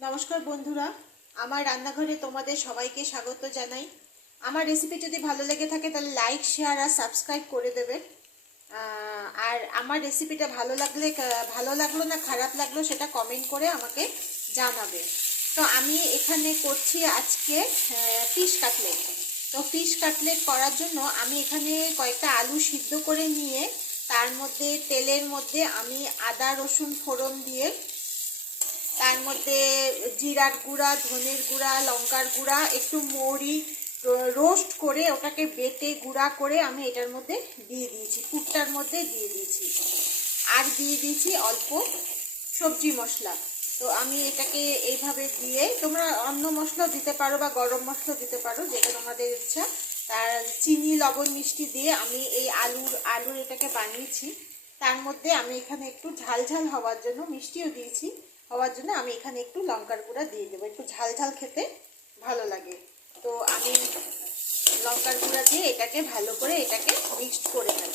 নমস্কার বন্ধুরা, আমার রান্নাঘরে তোমাদের সবাইকে স্বাগত জানাই। আমার রেসিপি যদি ভালো লেগে থাকে তাহলে লাইক, শেয়ার আর সাবস্ক্রাইব করে দেবে। আর আমার রেসিপিটা ভালো লাগলো না খারাপ লাগলো সেটা কমেন্ট করে আমাকে জানাবে। তো আমি এখানে করছি আজকে ফিশ কাটলেট। তো ফিশ কাটলেট করার জন্য আমি এখানে কয়েকটা আলু সিদ্ধ করে নিয়ে তার মধ্যে তেলের মধ্যে আমি আদা রসুন ফোড়ন দিয়ে তার মধ্যে জিরার গুঁড়া, ধনের গুঁড়া, লঙ্কার গুঁড়া, একটু মৌরি রোস্ট করে ওটাকে বেটে গুঁড়া করে আমি এটার মধ্যে দিয়ে দিয়েছি, পুরটার মধ্যে দিয়ে দিয়েছি। আর দিয়ে দিয়েছি অল্প সবজি মশলা। তো আমি এটাকে এইভাবে দিয়ে, তোমরা অন্য মশলাও দিতে পারো বা গরম মশলা দিতে পারো, যেটা তোমাদের ইচ্ছা। তার চিনি, লবণ, মিষ্টি দিয়ে আমি এই আলুর এটাকে বানিয়েছি। তার মধ্যে আমি এখানে একটু ঝাল ঝাল হওয়ার জন্য, মিষ্টিও দিয়েছি হওয়ার জন্য, আমি এখানে একটু লঙ্কার গুঁড়া দিয়ে দেবো, একটু ঝাল ঝাল খেতে ভালো লাগে। তো আমি লঙ্কার গুঁড়া দিয়ে এটাকে ভালো করে এটাকে মিক্সড করে নেব।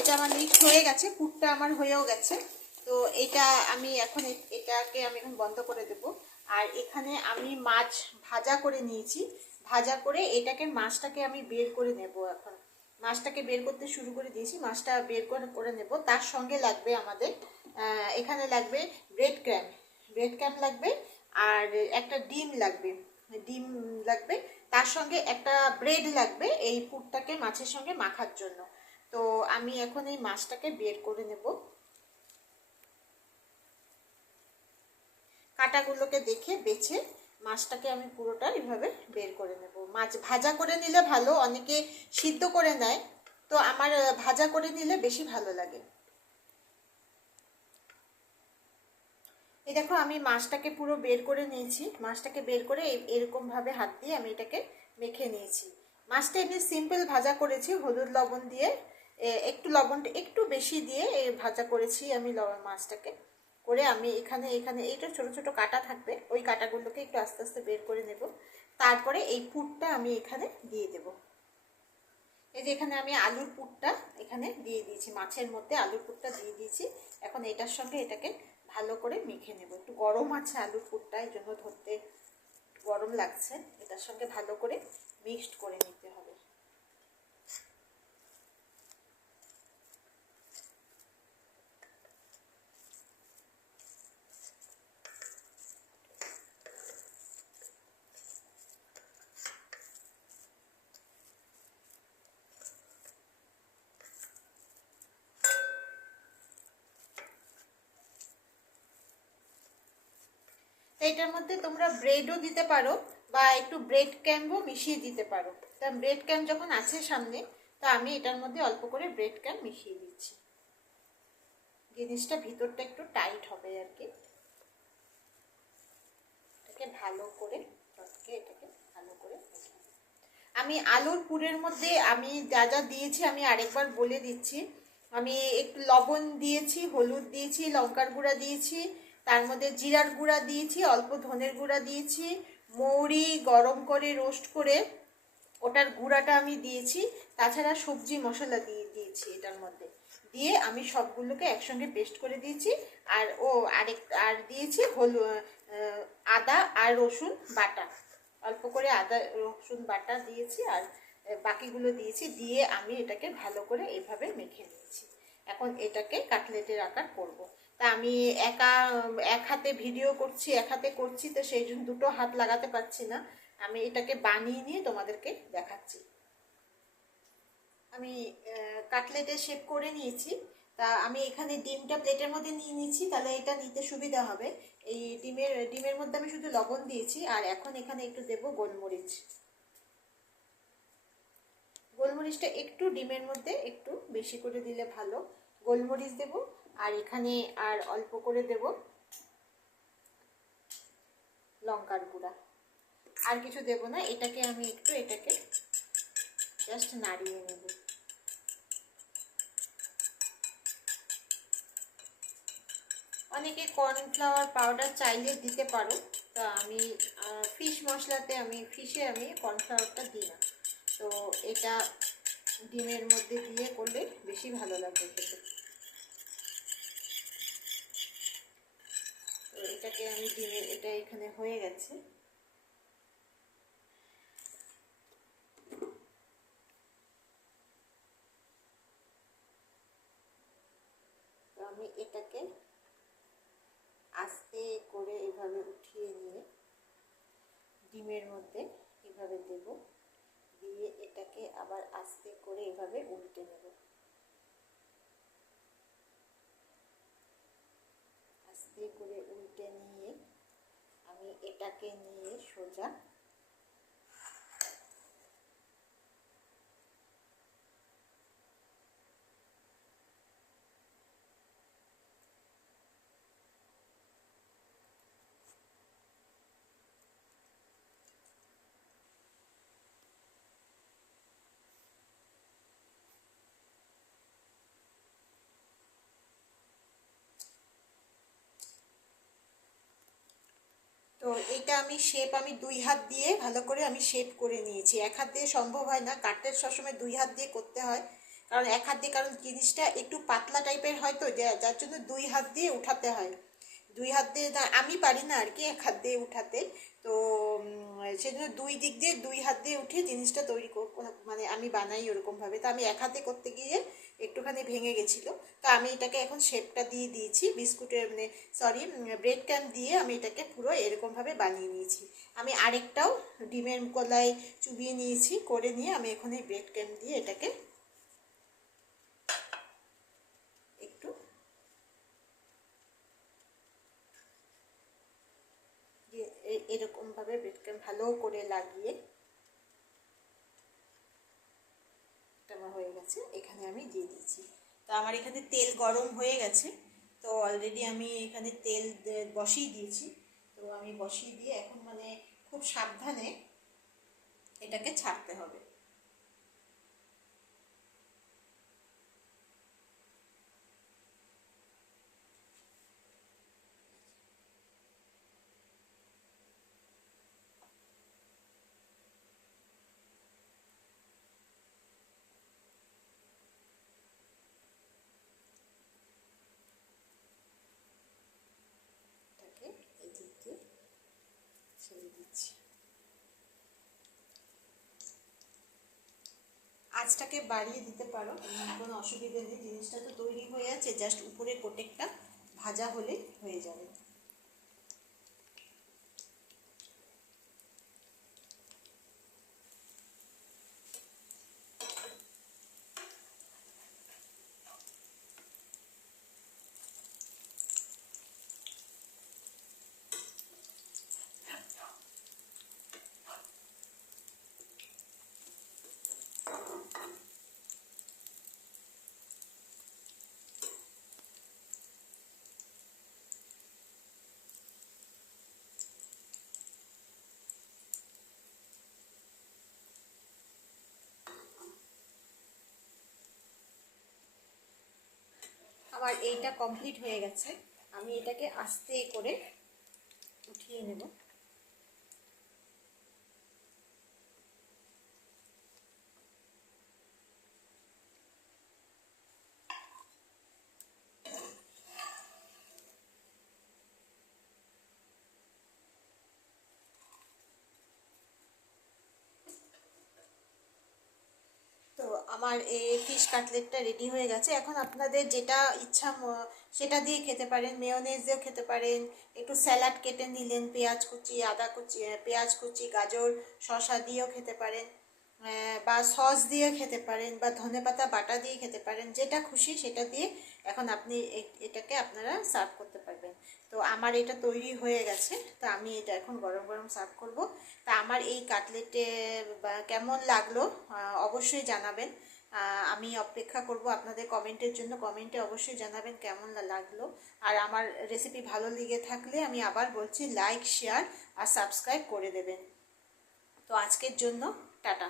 এটা আমার মিক্সড হয়ে গেছে, পুরটা আমার হয়েও গেছে। তো এটা আমি এখন এটাকে আমি এখন বন্ধ করে দেব। আর এখানে আমি মাছ ভাজা করে নিয়েছি, ভাজা করে মাছটাকে আমি বের করে নেব। এখন মাছটাকে বের করতে শুরু করে দিয়েছি, মাছটা বের করে নেব। তার সঙ্গে লাগবে আমাদের এখানে লাগবে ব্রেড ক্র্যাম্প লাগবে, আর একটা ডিম লাগবে, তার সঙ্গে একটা ব্রেড লাগবে এই পুরটাকে মাছের সঙ্গে মাখার জন্য। তো আমি এখন এই মাছটাকে বের করে নেব। কাঁটাগুলোকে দেখে বেছে মাছটাকে আমি পুরোটা এইভাবে বের করে নেব। মাছ ভাজা করে নিলে ভালো, অনেকে সিদ্ধ করে নেয়, তো আমার ভাজা করে নিলে বেশি ভালো লাগে। এই দেখো আমি মাছটাকে পুরো বের করে নিয়েছি, মাছটাকে বের করে এরকমভাবে হাত দিয়ে আমি এটাকে মেখে নিয়েছি। মাছটা এমনি সিম্পল ভাজা করেছি, হলুদ লবণ দিয়ে, একটু লবণটা একটু বেশি দিয়ে ভাজা করেছি আমি মাছটাকে। করে আমি এখানে এখানে এইটা ছোট ছোট কাটা থাকবে, ওই কাটাগুলোকে একটু আস্তে আস্তে বের করে নেব। তারপরে এই পুরটা আমি এখানে দিয়ে দেব। এই যে এখানে আমি আলুর পুরটা এখানে দিয়ে দিয়েছি, মাছের মধ্যে আলুর পুরটা দিয়ে দিয়েছি। এখন এটার সঙ্গে এটাকে ভালো করে মেখে নেব। একটু গরম আছে আলুর পুরটা, এই জন্য ধরতে গরম লাগছে। এটার সঙ্গে ভালো করে মিক্সড করে নিতে হবে। এটার মধ্যে তোমরা ব্রেডও দিতে পারো বা একটু ব্রেড ক্যাম্পও মিশিয়ে দিতে পারো। তা ব্রেড ক্যাম্প যখন আছে সামনে, তা আমি এটার মধ্যে অল্প করে ব্রেড ক্যাম্প মিশিয়ে দিচ্ছি। জিনিসটা ভিতরটা একটু টাইট হবে আর কি। এটাকে ভালো করে আমি আলুর পুরের মধ্যে আমি যা যা দিয়েছি আমি আরেকবার বলে দিচ্ছি। আমি একটু লবণ দিয়েছি, হলুদ দিয়েছি, লঙ্কার গুঁড়া দিয়েছি, তার মধ্যে জিরার গুঁড়া দিয়েছি, অল্প ধনের গুঁড়া দিয়েছি, মৌরি গরম করে রোস্ট করে ওটার গুঁড়াটা আমি দিয়েছি, তাছাড়া সবজি মশলা দিয়েছি এটার মধ্যে। দিয়ে আমি সবগুলোকে একসঙ্গে পেস্ট করে দিয়েছি। আর দিয়েছি আদা আর রসুন বাটা, অল্প করে আদা রসুন বাটা দিয়েছি, আর বাকিগুলো দিয়েছি। দিয়ে আমি এটাকে ভালো করে এইভাবে মেখে নিয়েছি। এখন এটাকে কাটলেটের আকার করব। তা আমি এক হাতে ভিডিও করছি, এক হাতে করছি, তো সেই জন্য দুটো হাত লাগাতে পারছি না। আমি এটাকে বানিয়ে নিয়ে তোমাদেরকে দেখাচ্ছি। আমি কাটলেটের শেপ করে নিয়েছি। তা আমি এখানে ডিমটা প্লেটের মধ্যে নিয়ে নিয়েছি, তাহলে এটা নিতে সুবিধা হবে। এই ডিমের মধ্যে আমি শুধু লবণ দিয়েছি। আর এখন এখানে একটু দেব গোলমরিচ। গোলমরিচটা একটু ডিমের মধ্যে একটু বেশি করে দিলে ভালো। গোলমরিচ দেব, আর এখানে আর অল্প করে দেব লঙ্কার গুঁড়া। আর কিছু দেব না। এটাকে জাস্ট নাড়িয়ে নেব। অনেকে কর্নফ্লাওয়ার পাউডার চাইলে দিতে পারো। তা আমি ফিশে আমি কর্নফ্লাওয়ারটা দিই না। তো এটা ডিমের মধ্যে দিয়ে করলে বেশি ভালো লাগবে খেতে। তো এটাকে আমি এটা এখানে হয়ে গেছে। তো আমি এটাকে আস্তে করে এভাবে উঠিয়ে নিয়ে ডিমের মধ্যে এভাবে দেব, দিয়ে এটাকে আবার আস্তে করে এভাবে উল্টে নেব। আস্তে করে উল্টে নিয়ে আমি এটাকে নিয়ে সোজা তো এটা আমি শেপ আমি 2 হাত দিয়ে ভালো করে আমি শেপ করে নিয়েছি। এক হাত দিয়ে সম্ভব হয় না, কাটলেট সবসময় 2 হাত দিয়ে করতে হয়, কারণ এক হাত দিয়ে, কারণ জিনিসটা একটু পাতলা টাইপের হয়, তো যার জন্য 2 হাত দিয়ে উঠাতে হয়। 2 হাত দিয়ে না, আমি পারি না আর কি 1 হাত দিয়ে উঠাতে। তো সেজন্য 2 দিক দিয়ে 2 হাত দিয়ে উঠে জিনিসটা তৈরি মানে আমি বানাই ওরকমভাবে। তো আমি 1 হাতে করতে গিয়ে একটুখানি ভেঙে গেছিলো। তো আমি এটাকে এখন শেপটা দিয়ে দিয়েছি বিস্কুটের, মানে সরি, ব্রেড ক্যাম দিয়ে আমি এটাকে পুরো এরকমভাবে বানিয়ে নিয়েছি। আমি আরেকটাও ডিমের কলাই চুবিয়ে নিয়েছি, করে নিয়ে আমি এখন এই ব্রেড ক্যাম দিয়ে এটাকে একটু এরকমভাবে ব্রেড ক্যাম ভালো করে লাগিয়ে আমার হয়ে গেছে। এখানে আমি দিয়ে দিচ্ছি। তো আমার এখানে তেল গরম হয়ে গেছে, তো অলরেডি আমি এখানে তেল বসিয়ে দিয়েছি। তো আমি বসিয়ে দিয়ে এখন মানে খুব সাবধানে এটাকে ছাড়তে হবে। এটাকে এদিক দিয়ে ছেড়ে দিচ্ছি। আঁচটাকে বাড়িয়ে দিতে পারো, কোনো অসুবিধা নেই। জিনিসটা তো তৈরি হয়ে আছে, জাস্ট উপরে কোটেকটা ভাজা হলে হয়ে যাবে। আমার এইটা কমপ্লিট হয়ে গেছে। আমি এটাকে আস্তে করে উঠিয়ে নেব। তো আমার এই ফিশ কাটলেটটা রেডি হয়ে গেছে। এখন আপনাদের যেটা ইচ্ছা সেটা দিয়ে খেতে পারেন, মেয়োনেজ দিয়েও খেতে পারেন, একটু স্যালাড কেটে নিলেন, পেঁয়াজ কুচি, আদা কুচি, পেঁয়াজ কুচি, গাজর, শসা দিয়েও খেতে পারেন, বা সস দিয়ে খেতে পারেন, বা ধনেপাতা বাটা দিয়ে খেতে পারেন, যেটা খুশি সেটা দিয়ে এখন আপনি এটাকে আপনারা সার্ভ করতে পারবেন। তো আমার এটা তৈরি হয়ে গেছে, তো আমি এটা এখন গরম গরম সার্ভ করব। তা আমার এই কাটলেটে কেমন লাগলো অবশ্যই জানাবেন। আমি অপেক্ষা করব আপনাদের কমেন্টের জন্য। কমেন্টে অবশ্যই জানাবেন কেমন লাগলো। আর আমার রেসিপি ভালো লেগে থাকলে আমি আবার বলছি, লাইক, শেয়ার আর সাবস্ক্রাইব করে দেবেন। তো আজকের জন্য টাটা।